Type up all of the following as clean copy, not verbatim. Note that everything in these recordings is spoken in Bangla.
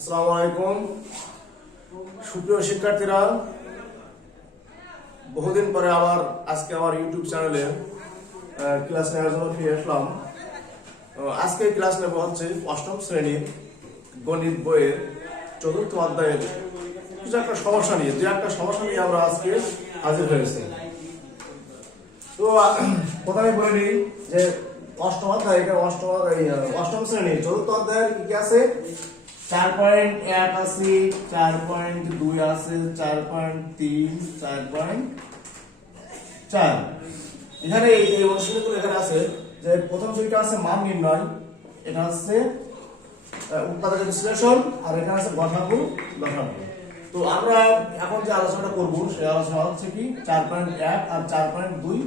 আসসালামু আলাইকুম সুপ্রিয় শিক্ষার্থীরা, বহুদিন পরে আজকে আমার ইউটিউব চ্যানেলে ক্লাস নেওয়ার জন্য ফিরে আসলাম। আজকে ক্লাস নেব হচ্ছে অষ্টম শ্রেণীর গণিত বইয়ের চতুর্থ অধ্যায়ের কিছু একটা সমস্যা নিয়ে আমরা আজকে হাজির হয়েছি। তো প্রথমে বলে নিই যে অষ্টম শ্রেণীর চতুর্থ অধ্যায়ের কি আছে, 4.1 আছে, 4.2 আছে, 4.3, 4.4। এখানে এই অনুশীলনগুলো এখানে আছে যে প্রথম যেটা আছে মান নির্ণয়, এটা হচ্ছে উৎপাদক বিশ্লেষণ, আর এখানে আছে গসাগু। তো আমরা এখন যে আলোচনাটা করব সেই আলোচনা হচ্ছে কি 4.1 আর 4.2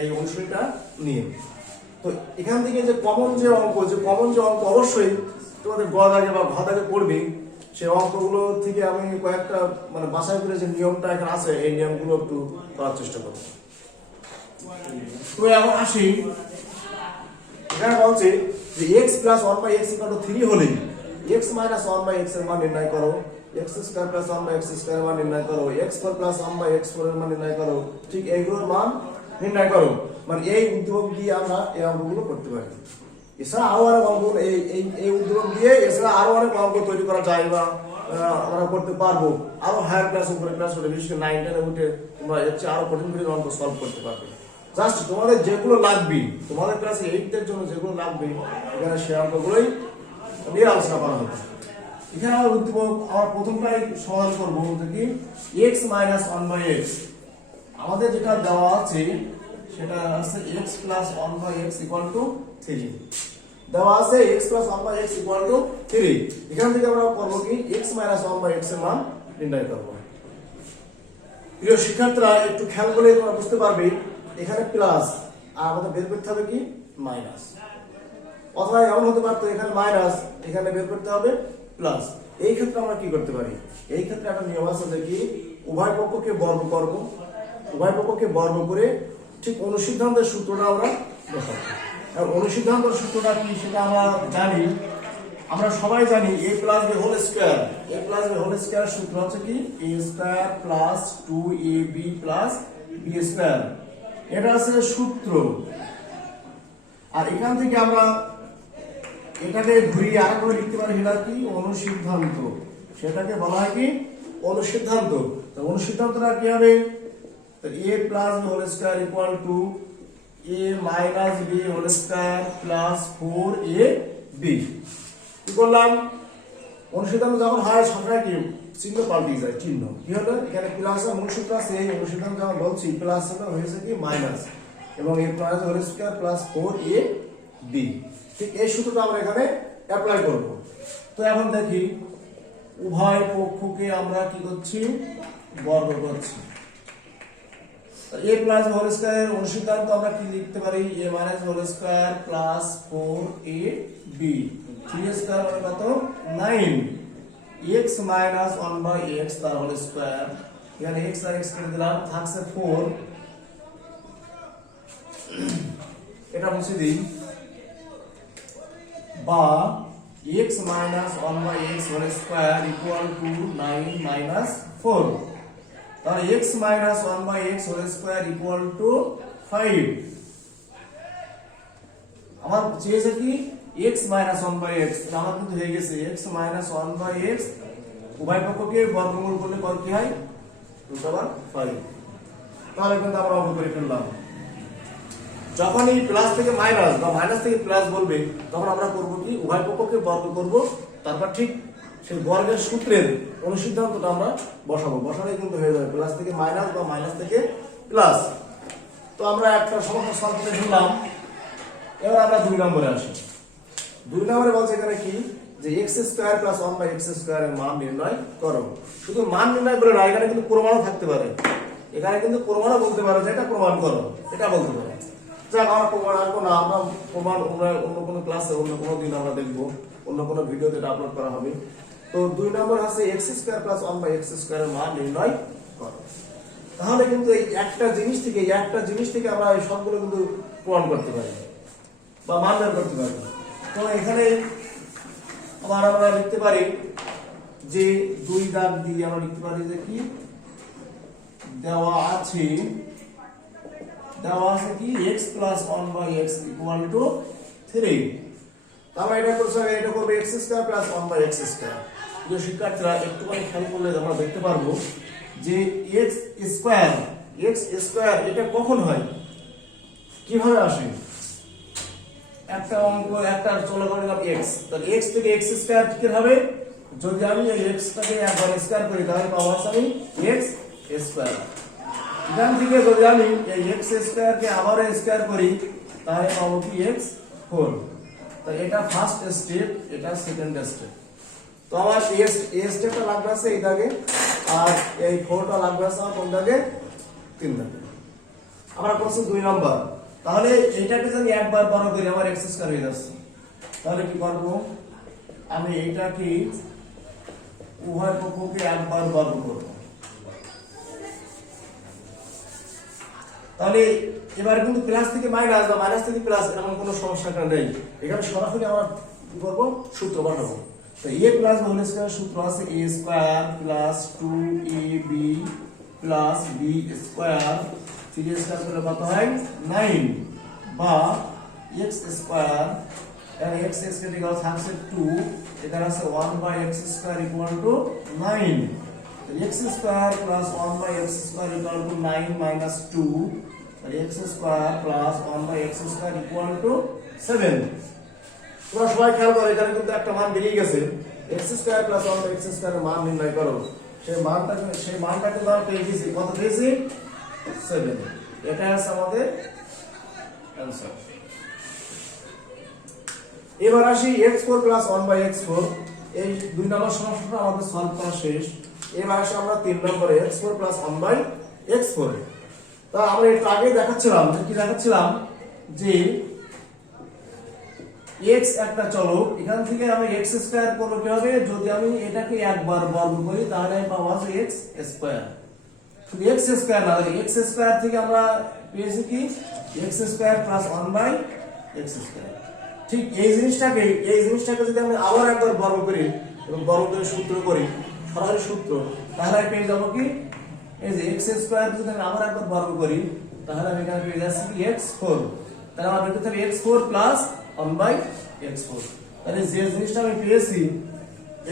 এই অনুশীলনটা নিয়ে। তো এখান থেকে যে কমন যে অঙ্ক অবশ্যই তোমাদের গ দাগে বা ঘ দাগে পড়বে, সেই অঙ্কগুলো থেকে আমি কয়েকটা বাছাই করে যে নিয়মটা এখানে আছে এই নিয়মগুলো একটু করার চেষ্টা করব। তো এখন আসি, এখানে বলছে যে x + 1/x = 3 হলে x - 1/x এর মান নির্ণয় করো, x² + 1/x² এর মান নির্ণয় করো, x4 + 1/x4 এর মান নির্ণয় করো। ঠিক এইগুলোর মান নির্ণয় করো, এই উদ্যোগ দিয়ে আমরা এই অঙ্কগুলো করতে পারি। এছাড়া আরো অনেক অঙ্ক এই উদ্যোগ দিয়ে এছাড়া আরো অনেক অঙ্ক তৈরি করা যায় বা আমরা করতে পারবো। আরো হায়ার ক্লাস উপরে ক্লাস হলে বিশেষ করে 9, 10 উঠে তোমরা হচ্ছে আরো কঠিন অঙ্ক সলভ করতে পারবে। জাস্ট তোমাদের যেগুলো লাগবে, তোমাদের ক্লাস 8 এর জন্য যেগুলো লাগবে এখানে সেই অঙ্কগুলোই নিয়ে আলোচনা করা হবে। এখানে আমার উদ্দীপক আমার প্রথমটাই সমাধান করবো যে কি x - 1/x। আমাদের যেটা দেওয়া আছে সেটা আছে x + 1/x = 3 দেওয়া আছে। x + 1/x = 3। এখান থেকে আমরা করব কি x - 1/x এর মান নির্ণয় করব। প্রিয় শিক্ষার্থীরা, একটু খেয়াল করলে তোমরা বুঝতে পারবে এখানে প্লাস আর আমাদের বের করতে হবে কি মাইনাস, অথবা এমন হতে পারতো এখানে মাইনাস, এখানে বের করতে হবে প্লাস। এই ক্ষেত্রে আমরা কি করতে পারি, এই ক্ষেত্রে একটা নিয়ম আছে যে কি উভয় পক্ষকে বর্গ করব, উভয় পক্ষকে বর্গ করে ঠিক অনুসিদ্ধান্তের সূত্রটা আমরা বসাবো। আর অনুসিদ্ধান্তের সূত্রটা কি সেটা আমরা সবাই জানি a + b whole square. a + b whole square সূত্র হচ্ছে কি a² + 2ab + b²। এটা আছে সূত্র। আর এখান থেকে আমরা এটাকে ঘুরিয়ে আর করে লিখতে পারি সেটা কি অনুসিদ্ধান্ত। সেটাকে বলা হয় কি অনুসিদ্ধান্ত। তো অনুসিদ্ধান্তটা কি হবে, a + b whole square = a - b whole square + 4ab। কি করলাম, অনুসিদ্ধান্ত যখন হয় সবসময় কি চিহ্ন পাল্টে যায়, চিহ্ন কি হলো এখানে প্লাস মূল সূত্র আছে, এই অনুসিদ্ধান্ত যখন বলছি প্লাস হয়েছে কি মাইনাস, এবং a + হোল স্কয়ার + 4ab। ঠিক এই সূত্রটা আমরা এখানে অ্যাপ্লাই করব। তো এখন দেখি উভয় পক্ষকে আমরা কি করছি বর্গ করছি। a + হোল স্কয়ারের অনুসিদ্ধান্ত আমরা কি লিখতে পারি a - হোল স্কয়ার + 4ab। 3² মানে কত 9। x - 1/x তার হোল স্কয়ার, এখানে x আর x কেটে দিলাম, থাকছে 4। এটা মুছে দিই, বা x - 1/x হোল স্কয়ার = 9 - 4। তাহলে x - 1/x হোল স্কয়ার = 5। আমার চেয়েছে কি x - 1/x, আমার কিন্তু হয়ে গেছে x - 1/x। উভয় পক্ষকে বর্গমূল করলে কত কি হয় √5। তাহলে কিন্তু আমরা অঙ্ক করে ফেললাম। যখন এই প্লাস থেকে মাইনাস বা মাইনাস থেকে প্লাস বলবে তখন আমরা করব কি উভয় পক্ষকে বর্গ করব, তারপর ঠিক সেই বর্গের সূত্রের অনুসিদ্ধান্তটা আমরা বসালে কিন্তু হয়ে যাবে প্লাস থেকে মাইনাস বা মাইনাস থেকে প্লাস। তো আমরা একটা সমস্যা সলভ করে ফেললাম। এবার আমরা 2 নম্বরে আসি। 2 নম্বরে বলছে এখানে কি যে x² + 1/x² এর মান নির্ণয় করো। শুধু মান নির্ণয় করে না, এখানে কিন্তু প্রমাণও থাকতে পারে, এখানে কিন্তু প্রমাণও বলতে পারে যে এটা প্রমাণ করো, এটা বলতে পারে। যাক, আমরা প্রমাণ আনবো না, আমরা প্রমাণ অন্য কোনো ক্লাসে অন্য কোনো দিন আমরা দেখবো, অন্য কোনো ভিডিওতে এটা আপলোড করা হবে। তো 2 নম্বর আছে x² + 1/x² এর মান নির্ণয় করো। তাহলে কিন্তু এই একটা জিনিস থেকে আমরা এই সবগুলো কিন্তু প্রমাণ করতে পারি বা মান বের করতে পারি। তো এখানে আবার আমরা লিখতে পারি যে দুই দাগ দিয়ে আমরা লিখতে পারি যে কি দেওয়া আছে কি x plus 1/x equal to 3। আমরা এটা করছি, এটা করব x square plus 1/x square. যে শিক্ষার্থীরা একটুখানি খেয়াল করলে আমরা দেখতে পারবো যে x স্কয়ার এটা কখন হয়, কিভাবে আসে? একটা অঙ্ক একটা চলে গেল x, তাহলে x থেকে x স্কয়ার কি হবে? যদি আমি এই x টাকে একবার স্কয়ার করি তাহলে পাবো আমি x স্কয়ার। এখান থেকে যদি আমি এই x স্কয়ার কে আবার স্কয়ার করি তাহলে পাবো কি x হোল। তাহলে এটা ফার্স্ট স্টেপ, এটা সেকেন্ড স্টেপ। তো আমার এই স্টেপটা লাগবে আছে এই দাগে, আর এই 4টা লাগবে আছে আমার কোন দাগে? 3 দাগে। আমরা করছি 2 নাম্বার। তাহলে এইটাকে যদি একবার বর্গ করি আমার x স্কয়ার হয়ে যাচ্ছে। তাহলে কি করব? আমি এইটাকে উভয় পক্ষকে একবার বর্গ করব। তাহলে এবার কিন্তু প্লাস থেকে মাইনাস বা মাইনাস থেকে প্লাস এরকম কোনো সমস্যা নেই। এখানে সরাসরি আমরা কি করব? সূত্র বানাবো। তো a প্লাস হোল স্কয়ার সূত্র আছে a square plus 2ab plus b square 3 square করলে কত হয়? 9 বা x স্কয়ার, এখানে x কেটে গেল থাকছে 2, এখানে আছে 1/x স্কয়ার ইকুয়াল টু 9। তো x square plus 1/x square equal to 9 minus 2, তাহলে x square plus 1/x square equal to 7। তোমরা সবাই খেয়াল করো, এখানে কিন্তু একটা মান বেরিয়ে গেছে। x স্কয়ার প্লাস 1/x স্কয়ারের মান নির্ণয় করো। সেই মানটাকে আমরা পেয়েছি, কত পেয়েছি? 7। এটা আছে আমাদের आंसर। এবার আসি x4 1/x4, এই 2 নম্বর সমস্যাটা আমাদের সলভ করা শেষ। এবার আসি আমরা 3 নম্বরে x4 1/x4। তা আমরা একটু আগে দেখাচ্ছিলাম যে x একটা চলক, এখান থেকে আমি x স্কয়ার করব কি হবে? যদি আমি এটাকে একবার বর্গ করি তাহলে আমি পাবো x স্কয়ার। শুধু x স্কয়ার না, x স্কয়ার থেকে আমরা পেয়েছি কি x square plus 1/x square. ঠিক এই জিনিসটাকে যদি আমি আবার একবার বর্গ করি এবং বর্গ করে সূত্র করি, সরাসরি সূত্র, তাহলে আমি পেয়ে যাবো কি এই যে x স্কয়ার যদি আমি আবার একবার বর্গ করি তাহলে আমি এখানে পেয়ে যাচ্ছি কি x4। তাহলে আমার পেতে হবে x4 প্লাস 1/x4। তাহলে যে জিনিসটা আমি পেয়েছি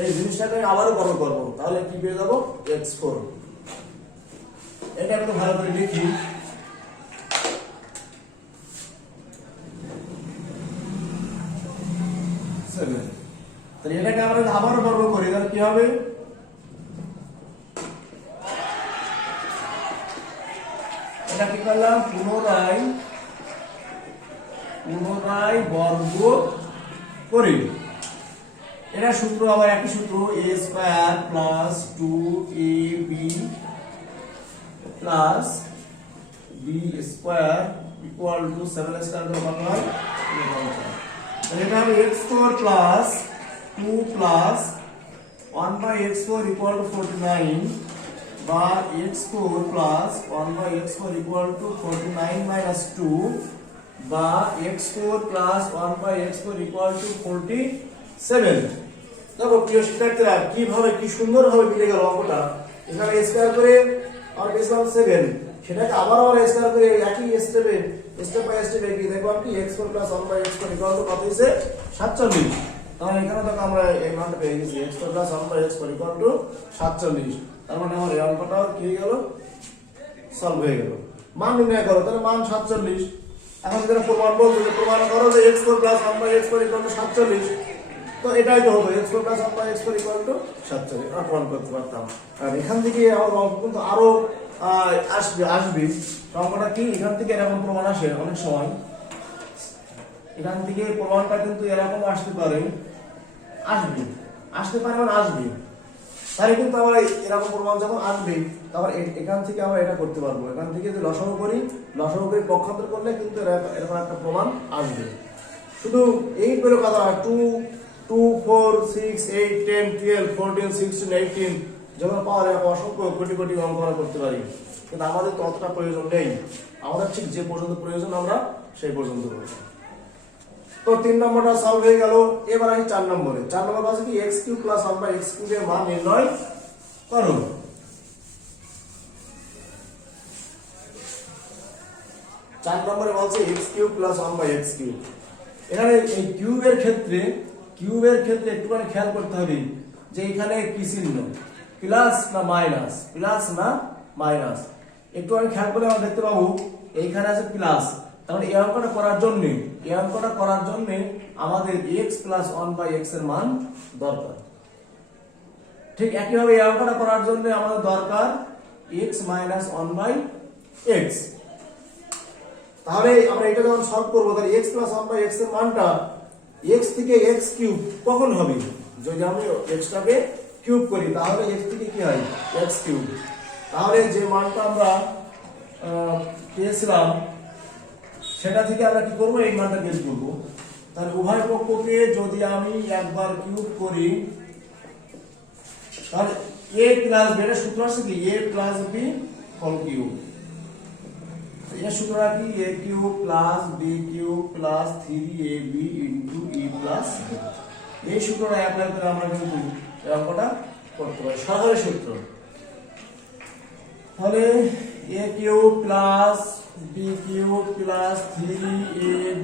এই জিনিসটাকে আবার বর্গ করব, তাহলে কি পেয়ে যাব? x4। এটা একটু ভালো করে লিখি। তাহলে এটাকে আমরা আবার বর্গ করি তাহলে কি হবে? এটা কি করলাম? পুনরায় বর্গ করি। এটা সূত্র আবার একই সূত্র, a square plus 2ab plus b square equal to 7 square করে কত হয়? তাহলে এটা হবে x4 plus 2 plus 1/x4 equal to 49 বা x4 plus 1/x4 equal to 49 minus 2 বা x4 plus 1/x4 equal to 47। দেখো প্রিয় শিক্ষার্থীরা কিভাবে কি সুন্দর ভাবে মিলে গেল অঙ্কটা। এখানে স্কয়ার করে আমরা পেয়েছিলাম 7, সেটাকে আবার স্কয়ার করে একই স্টেপে স্টেপ বাই স্টেপ এগিয়ে দেখলাম কি x4 plus 1/x4 equal to কত হইছে? 47। তাহলে এখানে দেখো আমরা এই মানটা পেয়ে গেছি x4 plus 1/x4 equal to 47। তার মানে আমার এই অঙ্কটাও কি হয়ে গেল? সলভ হয়ে গেল। মান নির্ণয় করো, তাহলে মান 47। এখন যেটা প্রমাণ বলবো, যে প্রমাণ করো যে x4 plus 1/x4 equal to 47, তো এটাই তো হবে x4 plus 1/x4 equal to 47। আমরা প্রমাণ করতে পারতাম। আর এখান থেকে আমার অঙ্ক কিন্তু আরো আসবে। অঙ্কটা কি এখান থেকে এরকম প্রমাণ আসে অনেক সময়, এখান থেকে প্রমাণটা কিন্তু এরকম আসতে পারে, আসতে পারে মানে আসবে। তাই কিন্তু আমরা এরকম প্রমাণ যখন আসবে তারপর এখান থেকে আমরা এটা করতে পারবো। এখান থেকে যদি লসাগু করি পক্ষান্তর করলে কিন্তু এরকম একটা প্রমাণ আসবে। শুধু এই করে কথা 2, 4, 6, 8, 10, 12, 14, 16, 18 যখন পাওয়ার অসংখ্য কোটি কোটি অঙ্ক আমরা করতে পারি, কিন্তু আমাদের তো অতটা প্রয়োজন নেই। আমাদের ঠিক যে পর্যন্ত প্রয়োজন আমরা সেই পর্যন্ত করব। তো 3 নম্বরটা সলভ হয়ে গেল। এবার আসি 4 নম্বরে। 4 নম্বর আছে কি x³ + 1/x³ এর মান নির্ণয় করো। 4 নম্বরে বলছে x³ + 1/x³। এখানে এই কিউবের ক্ষেত্রে একটুখানি খেয়াল করতে হবে যে এখানে কি চিহ্ন, প্লাস না মাইনাস, প্লাস না মাইনাস। একটুখানি খেয়াল করলে আমরা দেখতে পাবো এইখানে আছে প্লাস, তাহলে এই অঙ্কটা করার জন্য আমাদের x + 1/x এর মান দরকার। ঠিক একইভাবে এই অঙ্কটা করার জন্য আমাদের দরকার x - 1/x। তাহলে আমরা এটা যখন সলভ করব তাহলে x + 1/x এর মানটা x থেকে x³ কখন হবে? যদি আমি x টাকে কিউব করি তাহলে x থেকে কি হয় x³। তাহলে যে মানটা আমরা পেয়েছিলাম সেটা থেকে আমরা কি করব, এই মানটা বের করব। তাহলে উভয় পক্ষকে যদি আমি একবার কিউব করি তাহলে a + b এর সূত্র আছে কি a + b হোল কিউব। এর সূত্রটা কি a³ + b³ + 3ab * e + b। এই সূত্রটা অ্যাপ্লাই করে আমরা কিন্তু এই অঙ্কটা করতে পারি, সহজ সূত্র। তাহলে a³ + b³ + 3ab *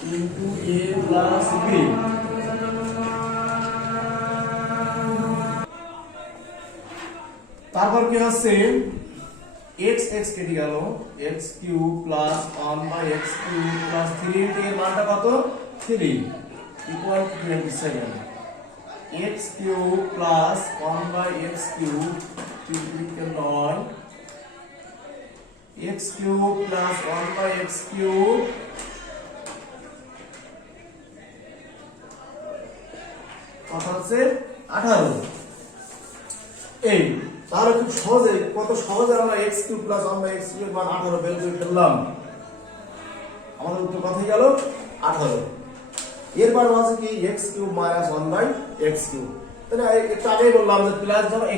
a + b। তারপর কি হচ্ছে x কেটে গেল, x³ + 1/x³ + 3 এর মানটা কত 3 = 27। x³ + 1/x³ 3 = 9, x³ + 1/x³ কত হচ্ছে 18। এই তাহলে খুব সহজে, কত সহজে আমরা x³ + 1/x³ এর মান 18 বের করে ফেললাম। আমাদের উত্তর কত হয়ে গেল 18। এরপর আছে কি x³ - 1/x³। তাহলে একটু আগেই বললাম যে প্লাস, যখন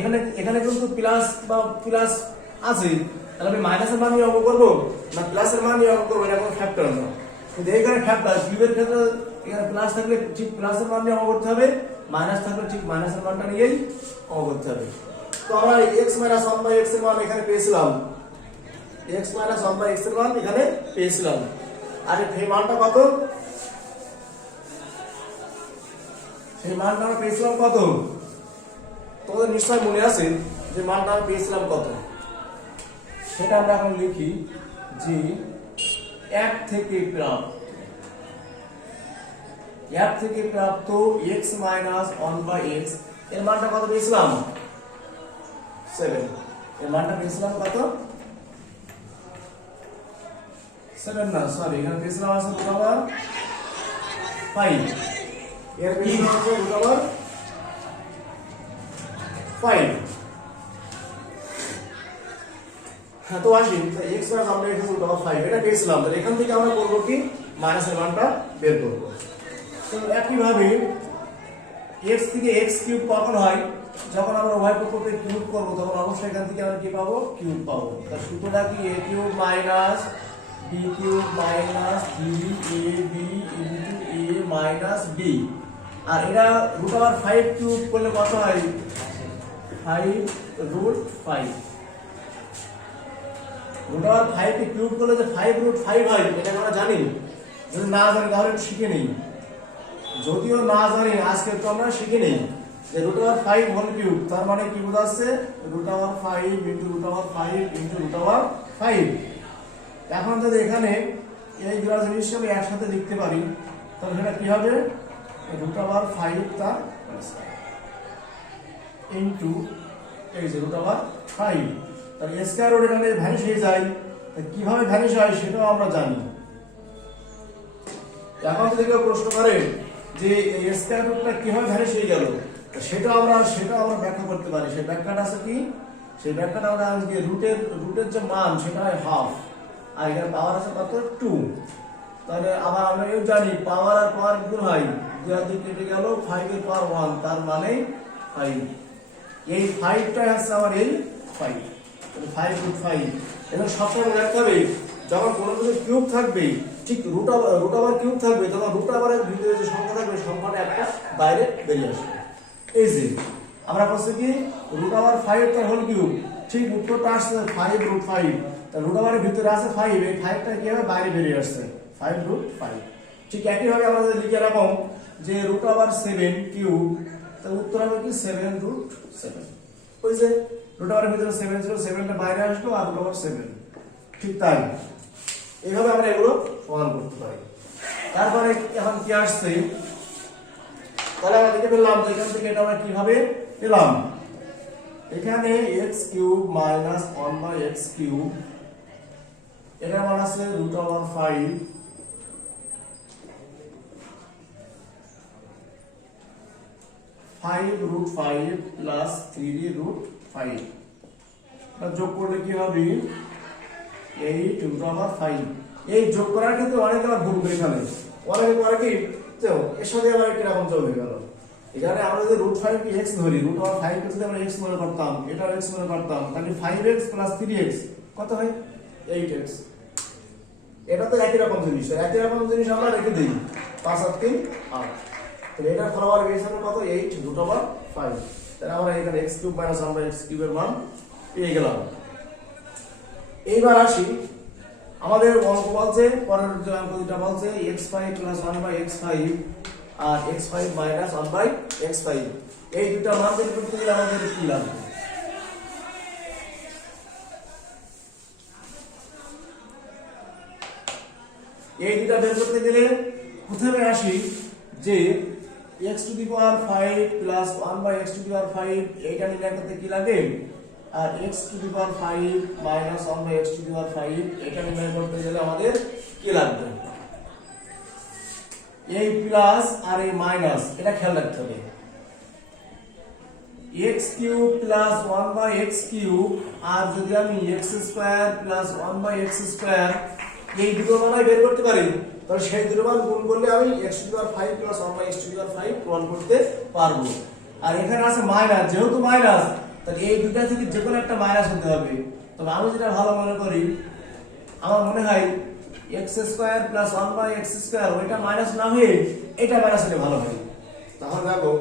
এখানে কিন্তু প্লাস বা প্লাস আছে, তাহলে আমি মাইনাসের মান নিয়ে অঙ্ক করব না প্লাসের মান নিয়ে অঙ্ক করব, এটা কোনো ফ্যাক্টর না। কিন্তু এইখানে ফ্যাক্টর, কিউবের ক্ষেত্রে এখানে প্লাস থাকলে ঠিক প্লাসের মান নিয়ে অঙ্ক করতে হবে, মাইনাস থাকলে ঠিক মাইনাসের মানটা নিয়েই অঙ্ক করতে হবে। তো আমরা x - 1/x এর মান এখানে পেয়েছিলাম, x - 1/x এর মান এখানে পেয়েছিলাম। আর এই মানটা কত, সেই মানটা আমরা পেয়েছিলাম কত, তোমাদের নিশ্চয় মনে আছে যে মানটা আমরা পেয়েছিলাম কত। সেটা আমরা এখন লিখি যে 1 থেকে প্রাপ্ত x - 1/x এর মানটা কত পেয়েছিলাম 7। এর মানটা পেয়েছিলাম কত 7 না, সরি, এখানে পেয়েছিলাম আছে √5। এর পেয়েছিলাম আছে √5। হ্যাঁ, তো আসি x + আমরা এখানে √5 এটা পেয়েছিলাম। তাহলে এখান থেকে আমরা করব কি মাইনাসের মানটা বের করব। তো একইভাবে x থেকে x³ কখন হয়, যখন আমরা উভয় পক্ষকে কিউব করব তখন অবশ্যই এখান থেকে আমরা কি পাবো কিউব পাবো। তার সূত্রটা কি a³ - b³ - 3ab * a - b। আর এটা √5 কিউব করলে কত হয় 5√5। √5 কে কিউব করলে যে 5√5 হয় এটা আমরা জানি। যদি না জানি তাহলে একটু শিখে নেই, যদিও না জানি আজকে তো আমরা শিখে নেই যে √5 হোল কিউব তার মানে কি বোঝাচ্ছে √5 * √5 * √5। এখন যদি এখানে এই দুটো জিনিস আমি একসাথে লিখতে পারি তাহলে সেটা কি হবে √5 টা ইনটু এই যে √5। তাহলে স্কয়ার রুট এখানে ভ্যানিশ হয়ে যায়। কিভাবে ভ্যানিশ হয় সেটাও আমরা জানি। এখন যদি কেউ প্রশ্ন করে যে এই স্কয়ার রুটটা কিভাবে ভ্যানিশ হয়ে গেল, সেটা আমরা ব্যাখ্যা করতে পারি। সেই ব্যাখ্যাটা আছে কি, সেই ব্যাখ্যাটা আমরা আজকে রুটের যে মান সেটা হয় হাফ, আর এখানে পাওয়ার আছে কত 2। তাহলে আবার আমরা এও জানি পাওয়ার আর পাওয়ার গুণ হয়, 2 আর 2 কেটে গেল, 5 এর পাওয়ার 1 তার মানে 5। এই 5টাই হচ্ছে আমার এই 5, তাহলে 5√5। এবং সবসময় রাখতে হবে যখন কোনো কিছু কিউব থাকবে ঠিক রুট ওভার কিউব থাকবে, তখন রুট ওভারের ভিতরে যে সংখ্যা থাকবে সংখ্যাটা একটা বাইরে বেরিয়ে আসবে। এই যে আমরা বলছি কি রুট ওভার 5 তার হোল কিউব, ঠিক উত্তরটা আসছে 5 রুট 5, তার রুট ওভারের ভিতরে আছে 5, এই 5টা কি হবে বাইরে বেরিয়ে আসছে 5 রুট 5। ঠিক একই ভাবে আমরা যদি লিখে রাখো যে রুট ওভার 7 কিউব, তার উত্তর হবে কি 7 রুট 7। ওই যে রুট ওভারের ভিতরে 7 ছিল, 7টা বাইরে আসলো আর রুট ওভার 7। ঠিক তাই এইভাবে আমরা এগুলো সমান করতে পারি। তারপরে এখন কি আসছে, তাহলে আমরা লিখে ফেললাম যে এখান থেকে এটা আমরা কিভাবে পেলাম। এখানে x cube minus 1/x cube, এটা মান আছে root over 5, root 5 plus 3 root 5, যোগ করলে কি হবে 8 রুট ওভার 5। এই যোগ করার ক্ষেত্রে অনেকে আবার ভুল করে ফেলে, অনেকে করে কি তো এর সাথে আবার কিরকম চলে গেল। এখানে আমরা যদি রুট 5 কে x ধরি, রুট ওভার 5 কে যদি আমরা x মনে করতাম, এটাও x মনে করতাম, তাহলে 5x প্লাস 3x কত হয় 8x। এটা তো একই রকম জিনিস, একই রকম জিনিস আমরা রেখে দিই 5 আর 3 8, তাহলে এটা ফরওয়ার্ড বেস হবে কত 8 রুট ওভার 5। তাহলে আমরা এখানে x কিউব মাইনাস 1/x কিউবের মান পেয়ে গেলাম। এইবার আসি আমাদের অঙ্ক বলছে, পরের যে অঙ্ক দুটো বলছে x5 প্লাস 1/x5 আর x5 মাইনাস 1/x5, এই দুটো মান বের করতে গেলে আমাদের কি লাগবে। এই দুটো বের করতে গেলে প্রথমে আসি যে x to the power 5 plus 1/x to the power 5, এইটা নির্ণয় করতে কি লাগে, আর x to the power 5 minus 1/x to the power 5, এটা নির্ণয় করতে গেলে আমাদের কি লাগবে, এই প্লাস আর এই মাইনাস, এটা খেয়াল রাখতে হবে। x cube plus 1/x cube আর যদি আমি x square plus 1/x square এই দুটো মান বের করতে পারি, তাহলে সেই দুটো মান গুণ করলে আমি x to the power 5 plus 1/x to the power 5 প্রমাণ করতে পারবো। আর এখানে আছে মাইনাস, যেহেতু মাইনাস তাহলে এই দুটো থেকে যে কোনো একটা মাইনাস হতে হবে। তবে আমি যেটা ভালো মনে করি, আমার মনে হয় x square plus 1/x square ওইটা মাইনাস না হয়ে এটা মাইনাস হলে ভালো হয়। তাহলে দেখো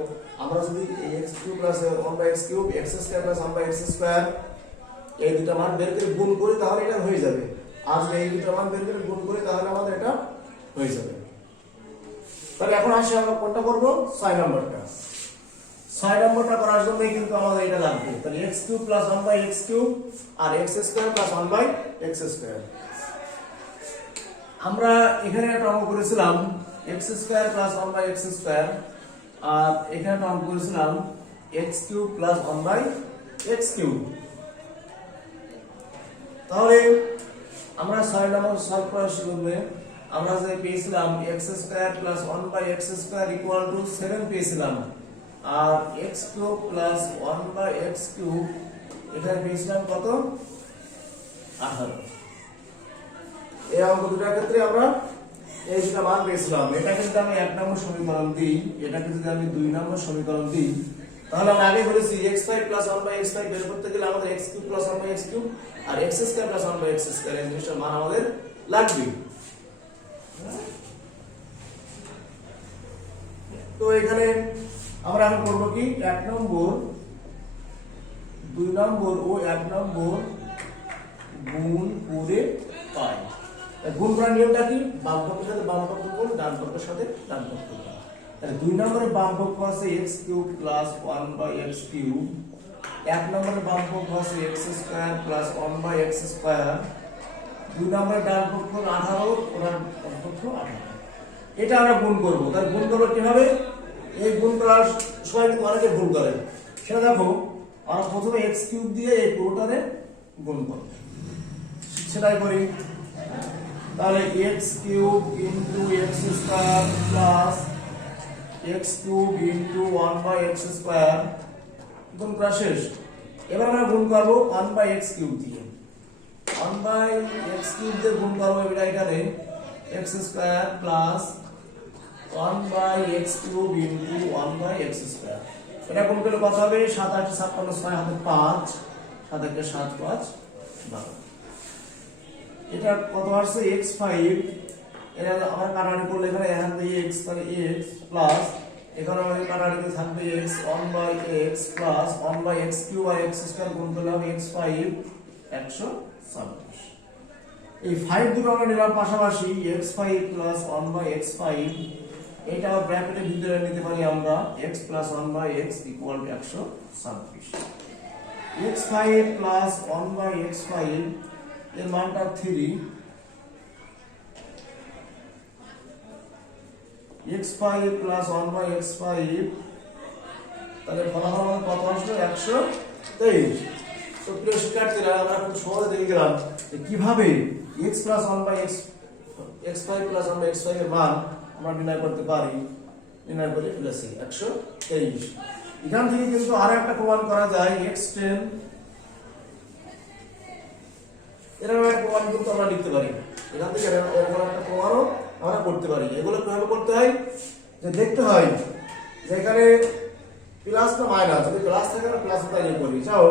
আমরা যদি x cube plus 1/x cube, x square plus 1/x square এই দুটো মান বের করে গুণ করি তাহলে এটা হয়ে যাবে, আর যদি এই দুটো মান বের করে গুণ করি তাহলে আমাদের এটা হয়ে যাবে। তাহলে এখন আসি আমরা কোনটা করব, 6 নম্বরটা। 6 নম্বরটা করার জন্য কিন্তু আমাদের এটা লাগবে, তাহলে x cube plus 1/x cube আর x square plus 1/x square. আমরা এখানে একটা অঙ্ক করেছিলাম x square plus 1/x square, আর এখানে একটা অঙ্ক করেছিলাম x cube plus 1/x cube. তাহলে আমরা 6 নম্বর সলভ করার জন্য আমরা যে পেয়েছিলাম x square plus 1/x square equal to 7 পেয়েছিলাম, আর x cube plus 1/x cube এখানে পেয়েছিলাম কত 18। এই অঙ্ক দুটোর ক্ষেত্রে আমরা এই দুটো মান পেয়েছিলাম। এটাকে যদি আমি 1 নম্বর সমীকরণ দিই, এটাকে যদি আমি 2 নম্বর সমীকরণ দিই, তাহলে আমরা আগে বলেছি x5 প্লাস 1/x5 বের করতে গেলে আমাদের x cube plus 1/x cube আর x square plus 1/x square এই জিনিসটার মান আমাদের লাগবে। তো এখানে আমরা এখন করব কি 1 নম্বর 2 নম্বর ও 1 নম্বর গুণ করে পাই। গুণ করার নিয়মটা কি, বাম পক্ষের সাথে বাম পক্ষ গুণ, ডান পক্ষের সাথে ডান পক্ষ গুণ। তাহলে 2 নম্বরের বাম পক্ষ আছে x cube plus 1/x cube, 1 নম্বরের বাম পক্ষ আছে x square plus 1/x square, 2 নম্বরের ডান পক্ষ 18 ওনার বাম পক্ষ 18। এটা আমরা গুণ করব। তাহলে গুণ করব কিভাবে, এই গুণ করার সময় কিন্তু অনেকে ভুল করে, সেটা দেখো আমরা প্রথমে x কিউব দিয়ে এই পুরোটারে গুণ করব, সেটাই করি। তাহলে x cube into x square plus x cube into 1/x square গুণ করা শেষ। এবার আমরা গুণ করব 1/x কিউব দিয়ে, 1/x কিউব দিয়ে গুণ করব এখানে x square plus 1/x cube into 1/x square. এটা গুণ করলে কত হবে, 7 8 56 6 হাতে 5 7 1 7 5 12। এটা কত আসছে x5 এটা আমরা কাটাকাটি করলে এখানে এখান থেকে x তাহলে x প্লাস এখানে আমাদের কাটাকাটি থাকবে x 1/x plus 1/x cube আর x স্কয়ার গুণ করলে হবে x5 126। এই 5 দুটো আমরা নিলাম পাশাপাশি x5 প্লাস 1/x5 এটা ব্র্যাকেটের ভিতরে নিতে পারি আমরা x plus 1/x equal to 126। x5 plus 1/x5 এর মানটা 3, x5 প্লাস 1/x5 তাহলে ফলাফল কত আসলো 123। তো প্রিয় শিক্ষার্থীরা আমরা একটু সহজে দেখে গেলাম যে কিভাবে x plus 1/x x5 plus 1/x5 এর মান আমরা নির্ণয় করতে পারি। নির্ণয় করে ফেলেছি 123। এখান থেকে কিন্তু আরো একটা প্রমাণ করা যায় x10 এরকম একটা প্রমাণ কিন্তু আমরা লিখতে পারি। এখান থেকে এরকম একটা প্রমাণও আমরা করতে পারি। এগুলো কিভাবে করতে হয় যে দেখতে হয় যে এখানে প্লাস না মাইনাস, যদি প্লাস থাকে না প্লাস তাই করি। যাও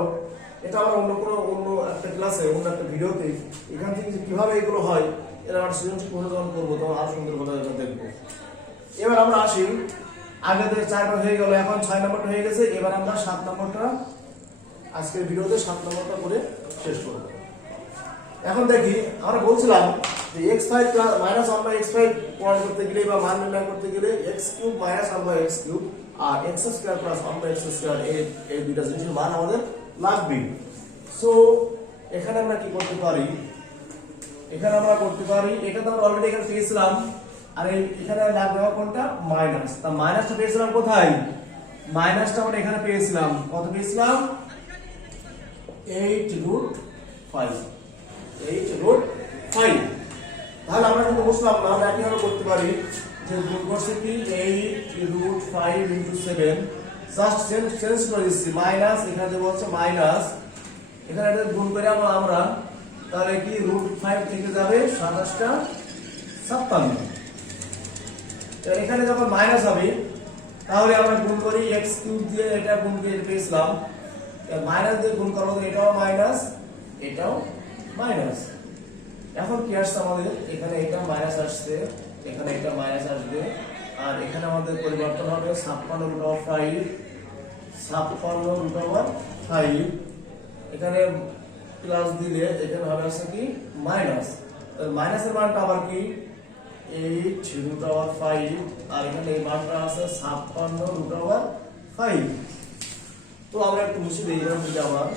এটা আমরা অন্য একটা ক্লাসে অন্য একটা ভিডিওতে এখান থেকে কিভাবে এগুলো হয় এর আমরা সৃজনশীল প্রয়োজন করবো, তখন আরো সুন্দর ভাবে দেখবো। এবার আমরা আসি, আগে থেকে 4 নম্বর হয়ে গেল, এখন 6 নম্বরটা হয়ে গেছে। এবার আমরা 7 নম্বরটা আজকের ভিডিওতে 7 নম্বরটা করে শেষ করব। এখন দেখি আমরা বলছিলাম যে x5 প্লাস মাইনাস 1/x5 প্রমাণ করতে গেলে বা মান নির্ণয় করতে গেলে x3 মাইনাস 1/x3 আর x2 প্লাস 1/x2 এই দুইটা জিনিসের মান আমাদের লাগবে। সো এখানে আমরা কি করতে পারি, এখানে আমরা করতে পারি এটা তো আমরা অলরেডি এখানে পেয়েছিলাম, আর এখানে লাগবে কোনটা মাইনাস। তা মাইনাসটা পেয়েছিলাম কোথায়, মাইনাসটা আমরা এখানে পেয়েছিলাম, কত পেয়েছিলাম 8√5। তাহলে আমরা কিন্তু বুঝলাম না, আমরা কিভাবে করতে পারি যে গুণ করছে কি 8√5 * 7 জাস্ট চেঞ্জ করে দিচ্ছি, মাইনাস এখানে দেব হচ্ছে মাইনাস, এখানে এটা গুণ করে আমরা তাহলে কি √5 থেকে যাবে 27টা 56। এখানে যখন মাইনাস হবে তাহলে আমরা গুণ করি x3 দিয়ে, এটা গুণ দিয়ে পেয়েছিলাম মাইনাস দিয়ে গুণ করব, এটাও মাইনাস এটাও মাইনাস। এখন কি আসছে আমাদের, এখানে এটা মাইনাস আসছে, এখানে এটা মাইনাস আসবে, আর এখানে আমাদের পরিবর্তন হবে 56√5 এখানে প্লাস দিলে এখানে হবে আছে কি মাইনাস। মাইনাসের মানটা আবার কি 8√5 আর এখানে এই মানটা আছে 56√5। তো আমরা একটু মুছে দিই এরকম যে আবার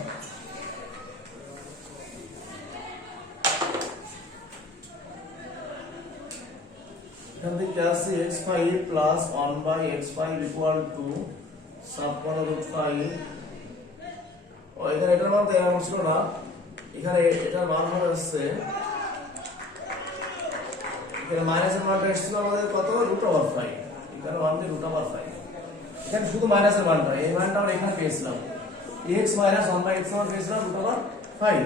এখান থেকে আছে x5 plus 1/x5 equal to 56√5। ও এখানে এটার মান দেওয়া ছিল না, এখানে এটার মান হবে হচ্ছে এখানে মাইনাসের মানটা এসেছিল আমাদের কত √5, এখানে মান দিয়ে √5। এখানে শুধু মাইনাসের মানটা, এই মানটা আমরা এখানে পেয়েছিলাম x মাইনাস 1/x আমরা পেয়েছিলাম √5।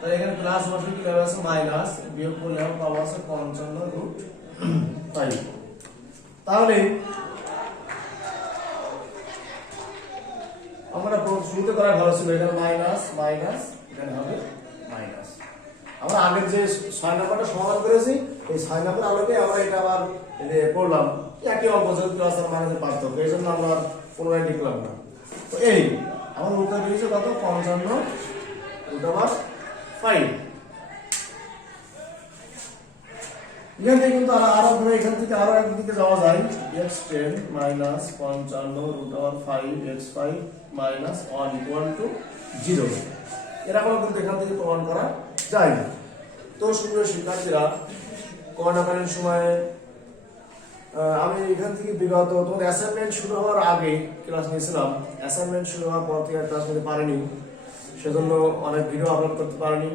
তাই এখানে প্লাস বসে কি হবে আছে মাইনাস, বিয়োগ করলে আমরা পাবো আছে 55√5। তাহলে আমরা শুরুতে করা ভালো ছিল, এখানে মাইনাস মাইনাস এখানে হবে মাইনাস। আমরা আগের যে 6 নম্বরটা সমাধান করেছি এই 6 নম্বর আলোকে আমরা এটা আবার পড়লাম, একই অঙ্ক যেহেতু প্লাস আর মাইনাসের পার্থক্য, এই জন্য আমরা পুনরায় লিখলাম না। তো এই আমার উত্তর দিয়েছে কত 55√5। এখান থেকে কিন্তু আরো ধরে এখান থেকে আরো একদিকে যাওয়া যায়, x10 minus 55√5 x5 minus 1 equal to 0। এরকম কিন্তু এখান থেকে প্রমাণ করা যায়। তো সুপ্রিয় শিক্ষার্থীরা, করোনাকালীন সময়ে আমি এখান থেকে বিগত তোমার অ্যাসাইনমেন্ট শুরু হওয়ার আগে ক্লাস নিয়েছিলাম, অ্যাসাইনমেন্ট শুরু হওয়ার পর থেকে ক্লাস নিতে পারিনি, সেজন্য অনেক ভিডিও আপলোড করতে পারিনি।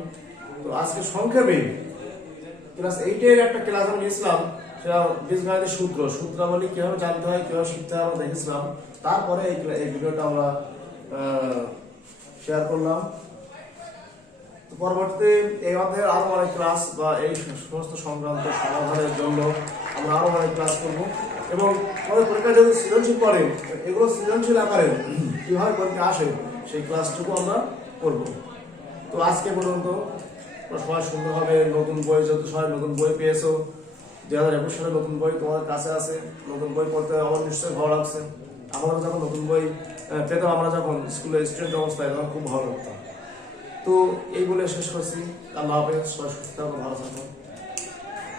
তো আজকে সংক্ষেপে ক্লাস 8 এর একটা ক্লাস আমি নিয়েছিলাম, সেটা বীজগণিতের সূত্রাবলী কিভাবে জানতে হয় কিভাবে শিখতে হয় আমরা দেখেছিলাম। তারপরে এই ভিডিওটা আমরা শেয়ার করলাম। তো পরবর্তীতে এই অধ্যায়ের আরো অনেক ক্লাস বা এই সমস্ত সংক্রান্ত সমাধানের জন্য আমরা আরো অনেক ক্লাস করব, এবং পরে পরীক্ষা যদি সৃজনশীল পড়ে এগুলো সৃজনশীল আকারে কিভাবে পরীক্ষা আসে সেই ক্লাসটুকু আমরা করব। তো আজকে পর্যন্ত সবাই সুন্দরভাবে নতুন বই, যেহেতু সবাই নতুন বই পেয়েছো 2021 সালে নতুন বই তোমাদের কাছে আছে, নতুন বই পড়তে আমার নিশ্চয়ই ভালো লাগছে। আমাদের যখন নতুন বই পেতাম, আমরা যখন স্কুলে স্টুডেন্ট অবস্থায় তখন খুব ভালো লাগতাম। তো এই বলে শেষ করছি। আল্লাহ হাফেজ, সবাই সুস্থ থাকো, ভালো থাকো।